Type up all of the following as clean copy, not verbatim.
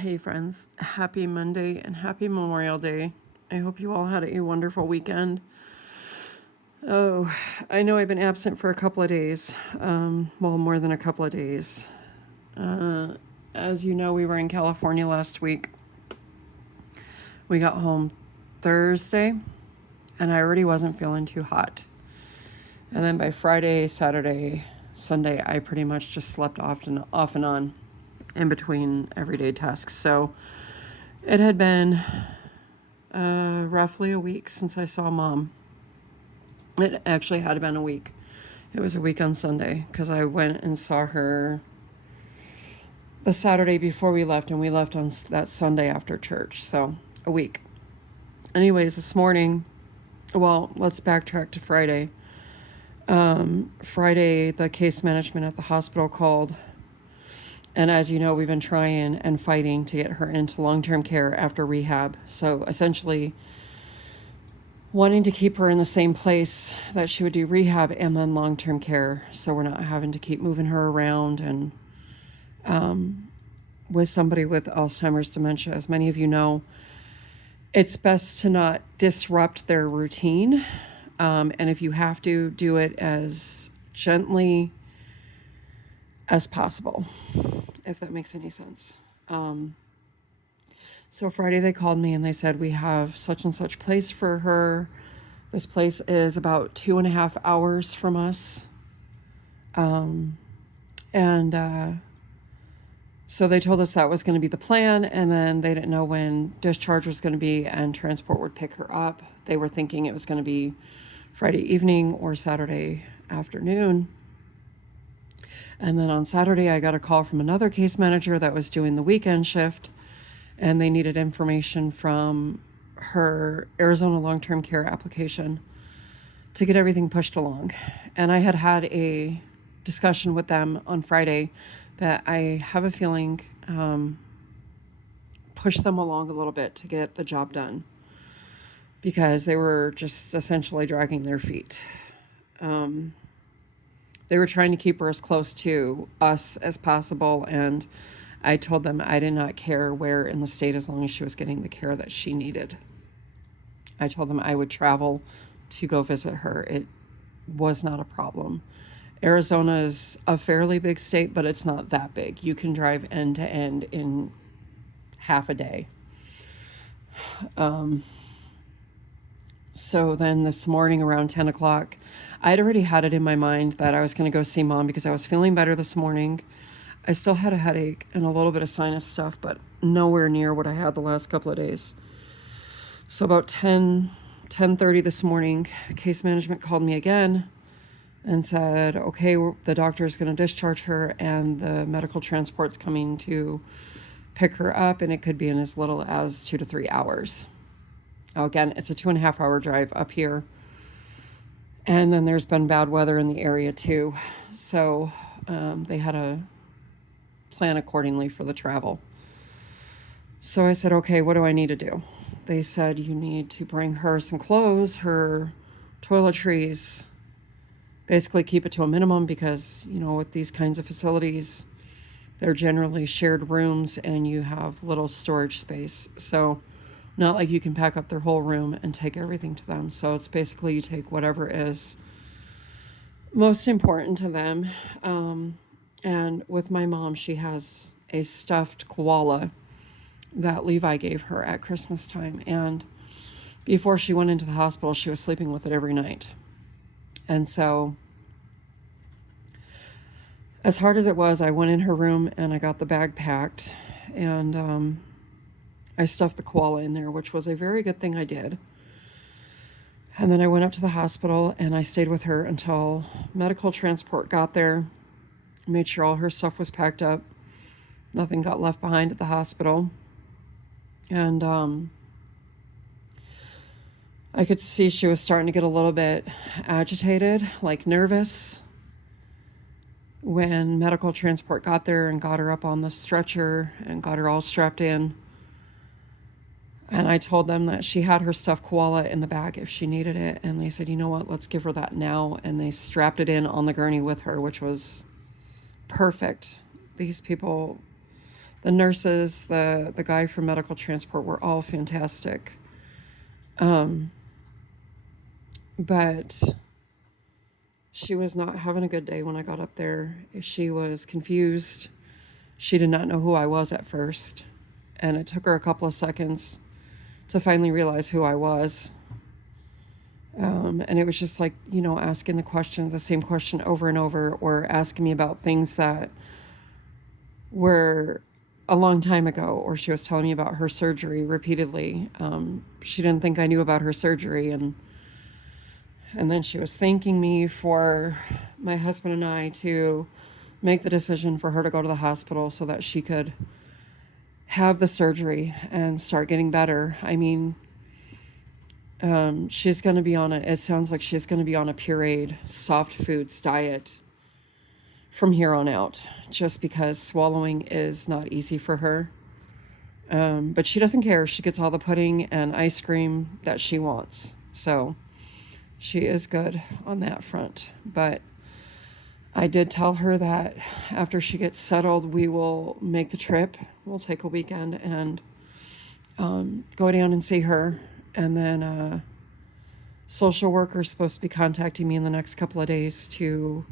Hey friends, happy Monday and happy Memorial Day. I hope you all had a wonderful weekend. Oh, I know I've been absent for a couple of days. Well, more than a couple of days. As you know, we were in California last week. We got home Thursday, and I already wasn't feeling too hot. And then by Friday, Saturday, Sunday, I pretty much just slept off and on in between everyday tasks. So it had been roughly a week since I saw Mom. It actually had been a week. It was a week on Sunday because I went and saw her the Saturday before we left, and we left on that Sunday after church. So a week. Anyways, this morning, well, let's backtrack to Friday. Friday, the case management at the hospital called. And as you know, we've been trying and fighting to get her into long-term care after rehab. So essentially, wanting to keep her in the same place that she would do rehab and then long-term care, so we're not having to keep moving her around. And with somebody with Alzheimer's dementia, as many of you know, it's best to not disrupt their routine. And if you have to, do it as gently as possible, if that makes any sense. So Friday they called me and they said, we have such and such place for her. This place is about 2.5 hours from us. So they told us that was going to be the plan, and then they didn't know when discharge was going to be and transport would pick her up. They were thinking it was going to be Friday evening or Saturday afternoon. And then on Saturday, I got a call from another case manager that was doing the weekend shift, and they needed information from her Arizona long-term care application to get everything pushed along. And I had a discussion with them on Friday that I have a feeling pushed them along a little bit to get the job done, because they were just essentially dragging their feet. They were trying to keep her as close to us as possible, and I told them I did not care where in the state as long as she was getting the care that she needed. I told them I would travel to go visit her. It was not a problem. Arizona is a fairly big state, but it's not that big. You can drive end to end in half a day. So then this morning around 10 o'clock, I'd already had it in my mind that I was going to go see Mom because I was feeling better this morning. I still had a headache and a little bit of sinus stuff, but nowhere near what I had the last couple of days. So about 10:30 this morning, case management called me again and said, okay, the doctor is going to discharge her and the medical transport's coming to pick her up, and it could be in as little as 2 to 3 hours. Now, again, it's a 2.5 hour drive up here. And then there's been bad weather in the area too. So they had to plan accordingly for the travel. So I said, okay, what do I need to do? They said, you need to bring her some clothes, her toiletries, basically keep it to a minimum because, you know, with these kinds of facilities, they're generally shared rooms and you have little storage space. So not like you can pack up their whole room and take everything to them. So it's basically you take whatever is most important to them. And with my mom, she has a stuffed koala that Levi gave her at Christmas time. And before she went into the hospital, she was sleeping with it every night. And so as hard as it was, I went in her room and I got the bag packed, and I stuffed the koala in there, which was a very good thing I did. And then I went up to the hospital and I stayed with her until medical transport got there, made sure all her stuff was packed up. Nothing got left behind at the hospital. And I could see she was starting to get a little bit agitated, like nervous, when medical transport got there and got her up on the stretcher and got her all strapped in. And I told them that she had her stuffed koala in the bag if she needed it. And they said, you know what, let's give her that now. And they strapped it in on the gurney with her, which was perfect. These people, The nurses, the guy from medical transport were all fantastic. Um, but she was not having a good day when I got up there. She was confused. She did not know who I was at first. And it took her a couple of seconds to finally realize who I was. And it was just like, asking the same question over and over, or asking me about things that were a long time ago, or she was telling me about her surgery repeatedly. She didn't think I knew about her surgery, and then she was thanking me for my husband and I to make the decision for her to go to the hospital so that she could have the surgery and start getting better. I mean, she's going to be it sounds like she's going to be on a pureed soft foods diet from here on out, just because swallowing is not easy for her. But she doesn't care. She gets all the pudding and ice cream that she wants. So she is good on that front. But I did tell her that after she gets settled, we will make the trip. We'll take a weekend and go down and see her. And then social worker is supposed to be contacting me in the next couple of days to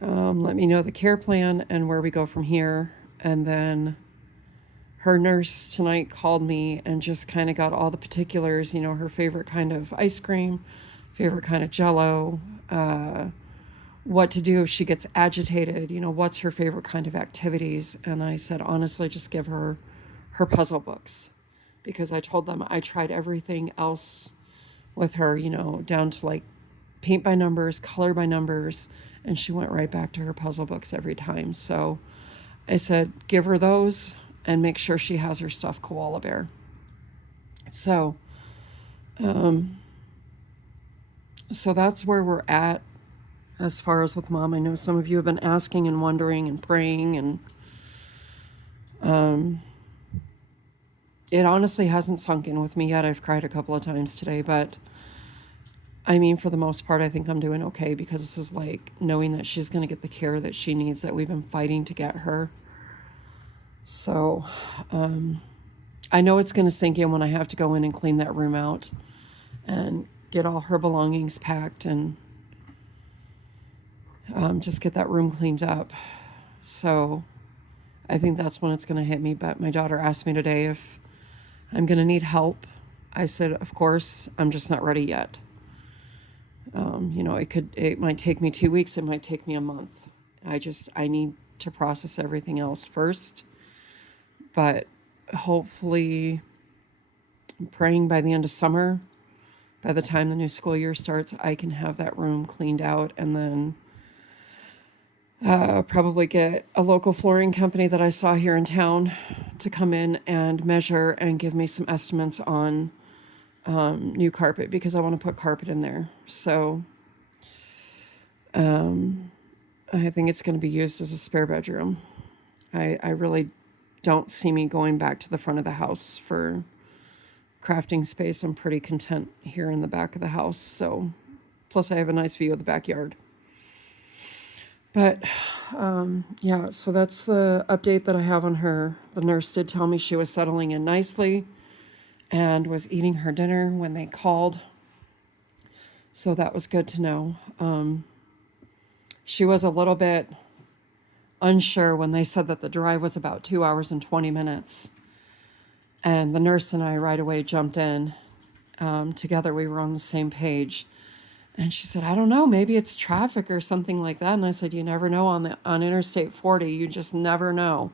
let me know the care plan and where we go from here. And then her nurse tonight called me and just kind of got all the particulars, her favorite kind of ice cream, favorite kind of Jell-O, what to do if she gets agitated, what's her favorite kind of activities. And I said, honestly, just give her her puzzle books, because I told them I tried everything else with her, down to like paint by numbers, color by numbers, and she went right back to her puzzle books every time. So I said, give her those and make sure she has her stuffed koala bear. So, so that's where we're at as far as with Mom. I know some of you have been asking and wondering and praying, and it honestly hasn't sunk in with me yet. I've cried a couple of times today, but I mean, for the most part, I think I'm doing okay, because this is like knowing that she's going to get the care that she needs, that we've been fighting to get her. So I know it's going to sink in when I have to go in and clean that room out and get all her belongings packed and just get that room cleaned up. So I think that's when it's going to hit me. But my daughter asked me today if I'm going to need help. I said, of course, I'm just not ready yet. It might take me 2 weeks. It might take me a month. I need to process everything else first. But hopefully, I'm praying by the end of summer, by the time the new school year starts, I can have that room cleaned out, and then probably get a local flooring company that I saw here in town to come in and measure and give me some estimates on new carpet, because I want to put carpet in there. So I think it's going to be used as a spare bedroom. I really don't see me going back to the front of the house for crafting space. I'm pretty content here in the back of the house. So, plus I have a nice view of the backyard. But yeah, so that's the update that I have on her. The nurse did tell me she was settling in nicely and was eating her dinner when they called. So that was good to know. She was a little bit unsure when they said that the drive was about 2 hours and 20 minutes. And the nurse and I right away jumped in. Together we were on the same page. And she said, I don't know, maybe it's traffic or something like that. And I said, you never know on Interstate 40, you just never know.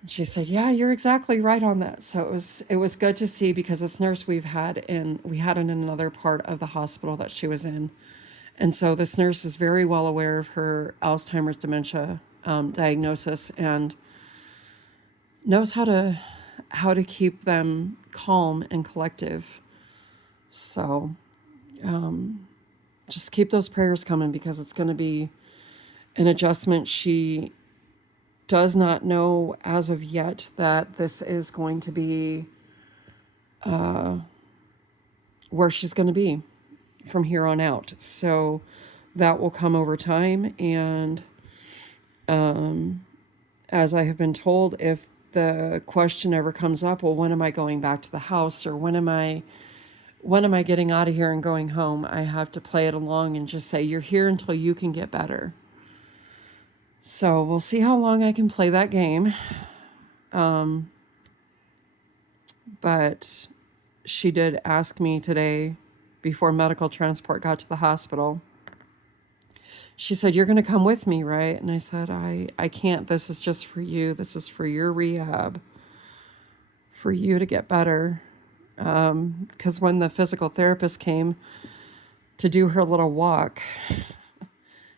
And she said, yeah, you're exactly right on that. So it was good to see, because this nurse we had it in another part of the hospital that she was in. And so this nurse is very well aware of her Alzheimer's dementia diagnosis, and knows how to keep them calm and collective. So just keep those prayers coming, because it's going to be an adjustment. She does not know as of yet that this is going to be where she's going to be from here on out. So that will come over time. And as I have been told, if the question ever comes up, well, when am I going back to the house, or when am I getting out of here and going home, I have to play it along and just say, you're here until you can get better. So we'll see how long I can play that game. But she did ask me today, before medical transport got to the hospital, she said, you're going to come with me, right? And I said, I can't. This is just for you. This is for your rehab, for you to get better. Because when the physical therapist came to do her little walk,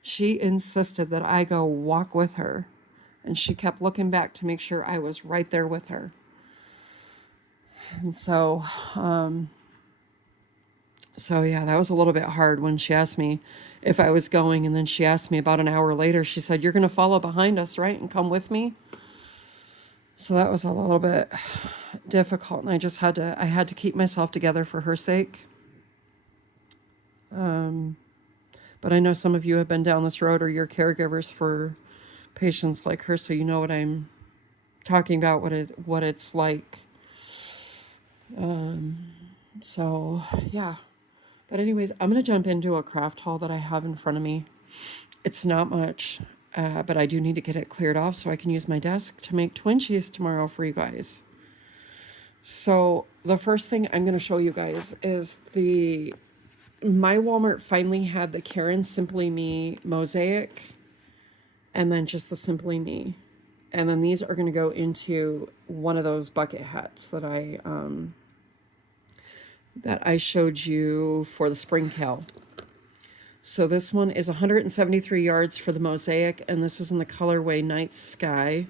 she insisted that I go walk with her. And she kept looking back to make sure I was right there with her. And so yeah, that was a little bit hard when she asked me if I was going. And then she asked me about an hour later, she said, you're going to follow behind us, right? And come with me. So that was a little bit difficult. And I had to keep myself together for her sake. But I know some of you have been down this road, or you're caregivers for patients like her. So you know what I'm talking about, what it's like. So yeah. But anyways, I'm going to jump into a craft haul that I have in front of me. It's not much, but I do need to get it cleared off so I can use my desk to make Twinchies tomorrow for you guys. So the first thing I'm going to show you guys is my Walmart finally had the Karen Simply Me Mosaic, and then just the Simply Me. And then these are going to go into one of those bucket hats that I showed you for the spring cal. So this one is 173 yards for the Mosaic, and this is in the colorway Night Sky.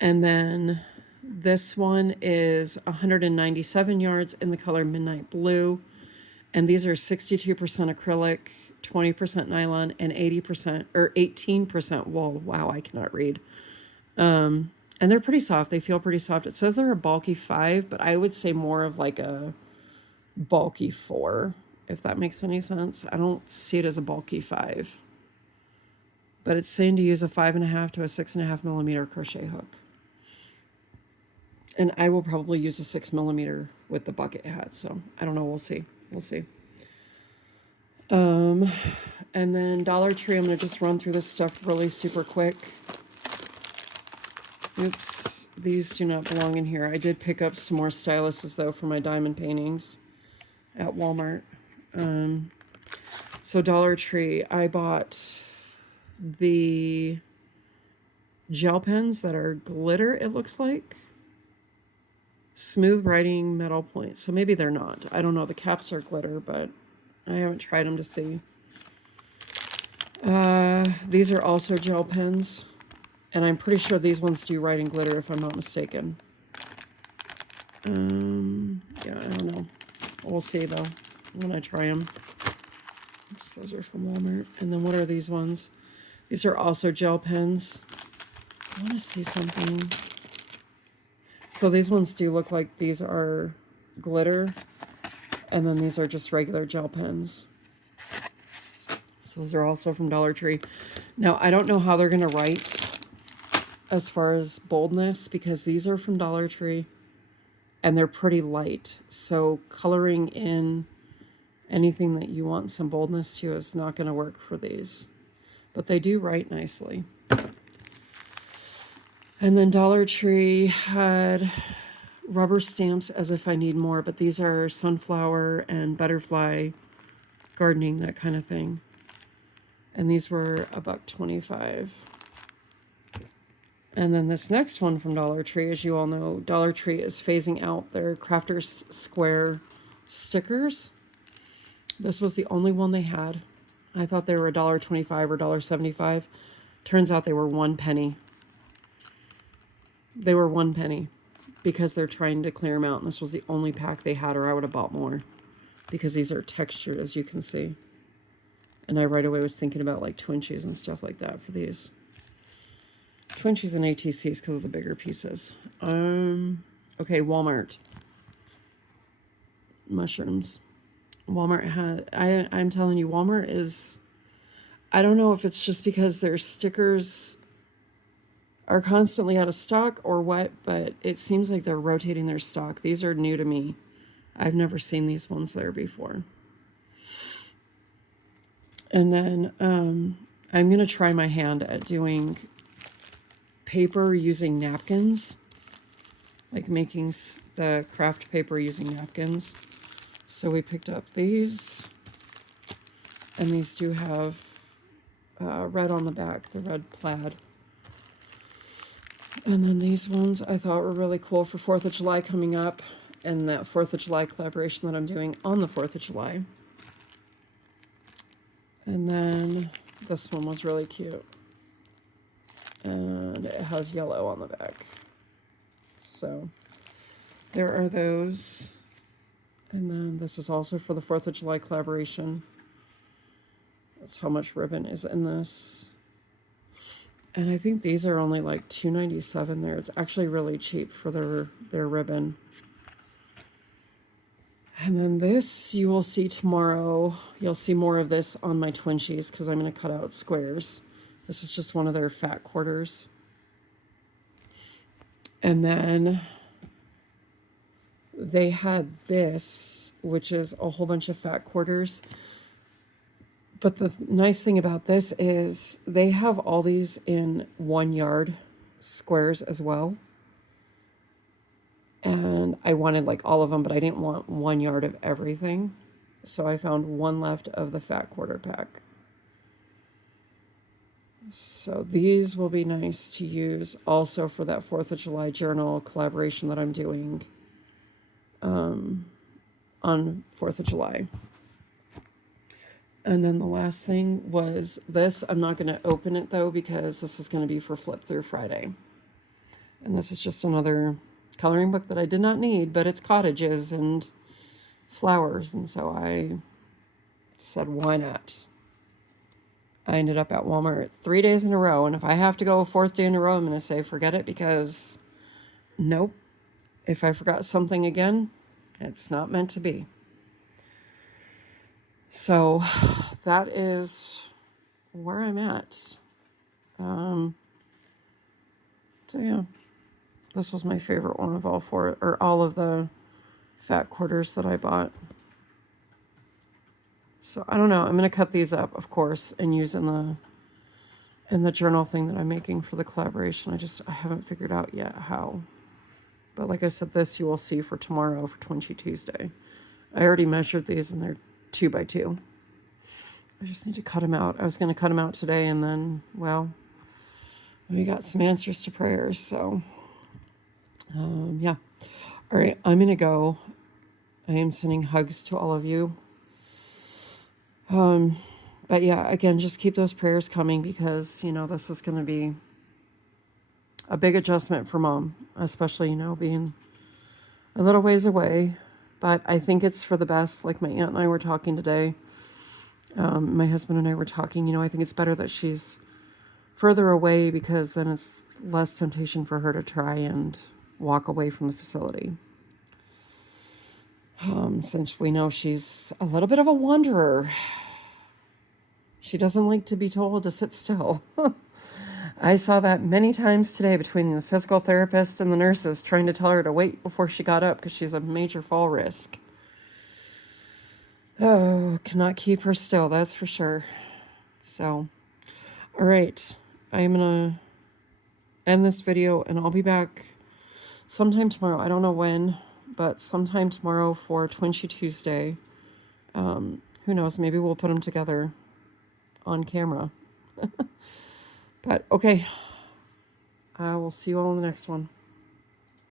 And then this one is 197 yards in the color Midnight Blue. And these are 62% acrylic, 20% nylon, and 18% wool. Wow, I cannot read. And they're pretty soft. They feel pretty soft. It says they're a bulky 5, but I would say more of like a bulky 4, if that makes any sense. I don't see it as a bulky 5. But it's saying to use a 5.5 to a 6.5 millimeter crochet hook. And I will probably use a 6 millimeter with the bucket hat. So I don't know. We'll see. We'll see. And then Dollar Tree, I'm going to just run through this stuff really super quick. Oops, these do not belong in here. I did pick up some more styluses, though, for my diamond paintings at Walmart. So Dollar Tree, I bought the gel pens that are glitter, it looks like. Smooth writing metal points. So maybe they're not. I don't know. The caps are glitter, but I haven't tried them to see. These are also gel pens. And I'm pretty sure these ones do write in glitter, if I'm not mistaken. Yeah, I don't know. We'll see, though, when I try them. Oops, those are from Walmart. And then what are these ones? These are also gel pens. I want to see something. So these ones do look like these are glitter. And then these are just regular gel pens. So those are also from Dollar Tree. Now, I don't know how they're going to write as far as boldness, because these are from Dollar Tree and they're pretty light. So coloring in anything that you want some boldness to is not going to work for these. But they do write nicely. And then Dollar Tree had rubber stamps as if I need more, but these are sunflower and butterfly gardening, that kind of thing. And these were $1.25. And then this next one from Dollar Tree, as you all know, Dollar Tree is phasing out their Crafters Square stickers. This was the only one they had. I thought they were $1.25 or $1.75. Turns out they were 1 penny. They were 1 penny because they're trying to clear them out. And this was the only pack they had, or I would have bought more, because these are textured, as you can see. And I right away was thinking about like Twinchies and stuff like that for these. Twinchies and ATCs because of the bigger pieces. Okay, Walmart. Mushrooms. Walmart had, I'm telling you, Walmart is, I don't know if it's just because their stickers are constantly out of stock or what, but it seems like they're rotating their stock. These are new to me. I've never seen these ones there before. And then I'm going to try my hand at doing paper using napkins, like making the craft paper using napkins. So we picked up these, and these do have red on the back, the red plaid. And then these ones I thought were really cool for 4th of July coming up, and that 4th of July collaboration that I'm doing on the 4th of July. And then this one was really cute. And it has yellow on the back. So there are those. And then this is also for the 4th of July collaboration. That's how much ribbon is in this. And I think these are only like $2.97 there. It's actually really cheap for their ribbon. And then this you will see tomorrow. You'll see more of this on my Twinchies because I'm going to cut out squares. This is just one of their fat quarters. And then they had this, which is a whole bunch of fat quarters. But the nice thing about this is they have all these in 1 yard squares as well. And I wanted like all of them, but I didn't want 1 yard of everything. So I found one left of the fat quarter pack. So these will be nice to use also for that 4th of July journal collaboration that I'm doing on 4th of July. And then the last thing was this. I'm not going to open it though because this is going to be for Flip Through Friday. And this is just another coloring book that I did not need, but it's cottages and flowers, and so I said why not. I ended up at Walmart 3 days in a row, and if I have to go a 4th day in a row, I'm going to say forget it, because nope, if I forgot something again, it's not meant to be. So that is where I'm at. So yeah, this was my favorite one of all four, or all of the fat quarters that I bought. So I don't know. I'm going to cut these up, of course, and use in the journal thing that I'm making for the collaboration. I haven't figured out yet how. But like I said, this you will see for tomorrow for Twinchy Tuesday. I already measured these, and they're 2 by 2. I just need to cut them out. I was going to cut them out today, and then, well, we got some answers to prayers. So, yeah. All right, I'm going to go. I am sending hugs to all of you. But yeah, again, just keep those prayers coming, because, you know, this is going to be a big adjustment for Mom, especially, you know, being a little ways away. But I think it's for the best. Like my aunt and I were talking today. My husband and I were talking, you know, I think it's better that she's further away, because then it's less temptation for her to try and walk away from the facility. Since we know she's a little bit of a wanderer. She doesn't like to be told to sit still. I saw that many times today between the physical therapist and the nurses trying to tell her to wait before she got up, because she's a major fall risk. Oh, cannot keep her still, that's for sure. So, all right. I'm going to end this video, and I'll be back sometime tomorrow. I don't know when, but sometime tomorrow for Twinchy Tuesday. Who knows? Maybe we'll put them together on camera. But okay. I will see you all in the next one.